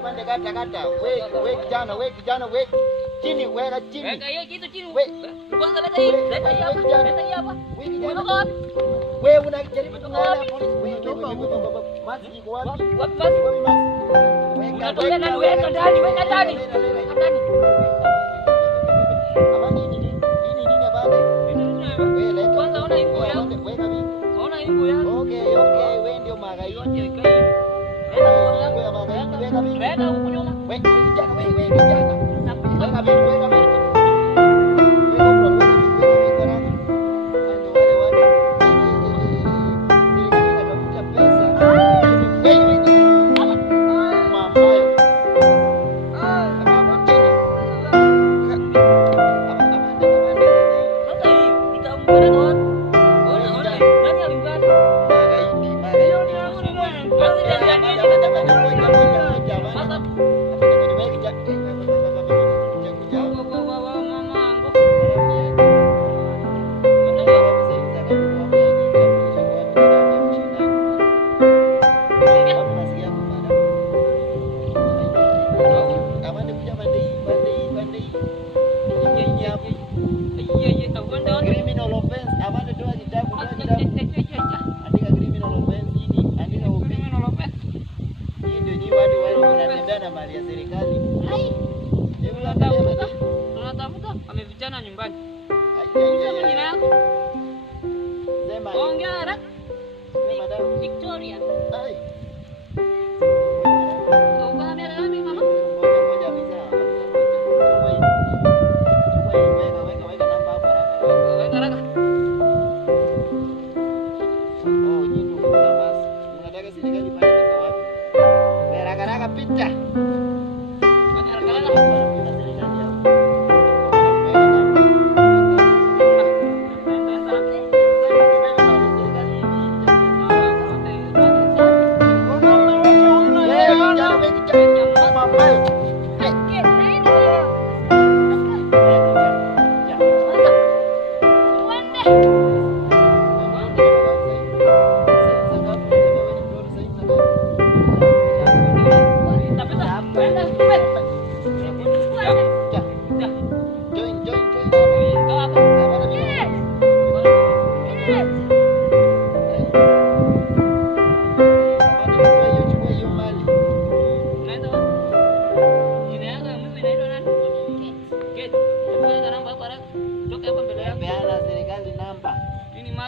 Afande kata. Wewe kijana wewe. Chini weka chini. Weka hiyo kitu chini. Kwanza leta hii hapa. Unatoka wapi? Wewe unajaribu kung'ang'ana polisi. Wewe maji iko wapi? Wapi maji? Unatoka ndani, weka ndani. Afande nini afande? Wewe leta. Kwanza ona ingo ya. Weka mimi. Ona ingo ya. Okay, wewe ndio magai. Yote kai. Weka mimi. Weka huko nyuma. Wewe kijana. Weka mimi. Criminal offense. Afande toa kitabu. Andika criminal offense hii. Andika criminal offense. Hii ndio ni watu wale wanatembea na mali ya serikali. Tunatafuta amevichana nyumbani. Sema jina yako. Sema. Ongea haraka. Madam Victoria. Ai. Pita.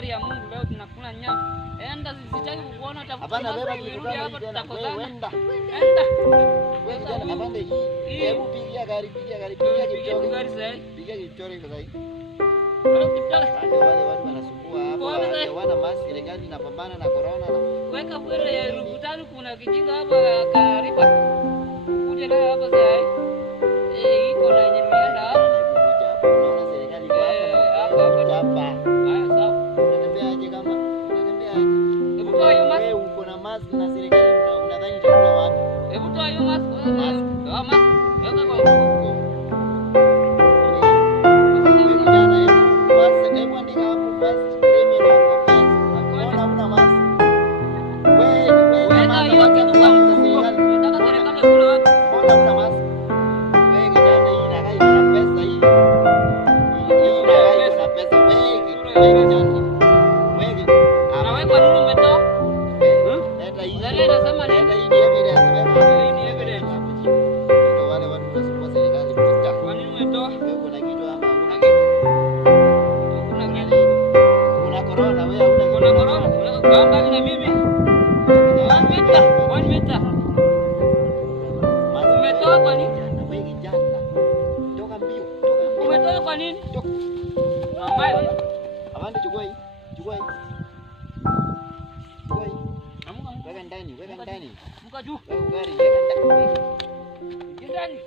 Ya Mungu leo tunakula nyama. Enda sitaki kukuona hapana, wewe nirudi hapa tutakozana. Enda. Wewe Enda. Afande hii. Hebu pigia gari gari sasa. Pigia kichori sasa hivi. Wale watu wanasumbua hapa. Wana mask serikali inapambana na corona na. Weka fure ya rubutani, kuna kijinga hapa kariba. Kuja leo hapa sasa. Iko na yenye nimeenda hapa. Kuja hapa. Unaona serikali iko hapa. Hapa. Wewe uko na mask na serikali unadhani itakula wapi? Hebu toa hiyo mask. Toa mask. Weka kwa huko. Wewe kijana hebu andika hapo first criminal offense. Mbona una mask? Weka hiyo kitu kwa serikali. Nataka serikali kule wapi? Mbona una mask? Wewe kijana hii inakaa ina pesa hii. Hii inakaa ina pesa. Wewe kijana. Kwa nini umetoa? Leta hii. Nasema leta hii ni evidence. Hii ni evidence. Ndio wale watu wanasumbua serikali pita. Kwa nini umetoa? Wewe kuna kitu ama kuna kitu? Kuna kitu. Kuna corona wewe una kuna corona. Kamba na mimi. 1 meter. Umetoa kwa nini? Wewe kijana. Toka mbio. Umetoa kwa nini? Ambaye. Afande chukua hii. Chukua hii. Weka ndani. Mka juu. Weka ndani. Ndani.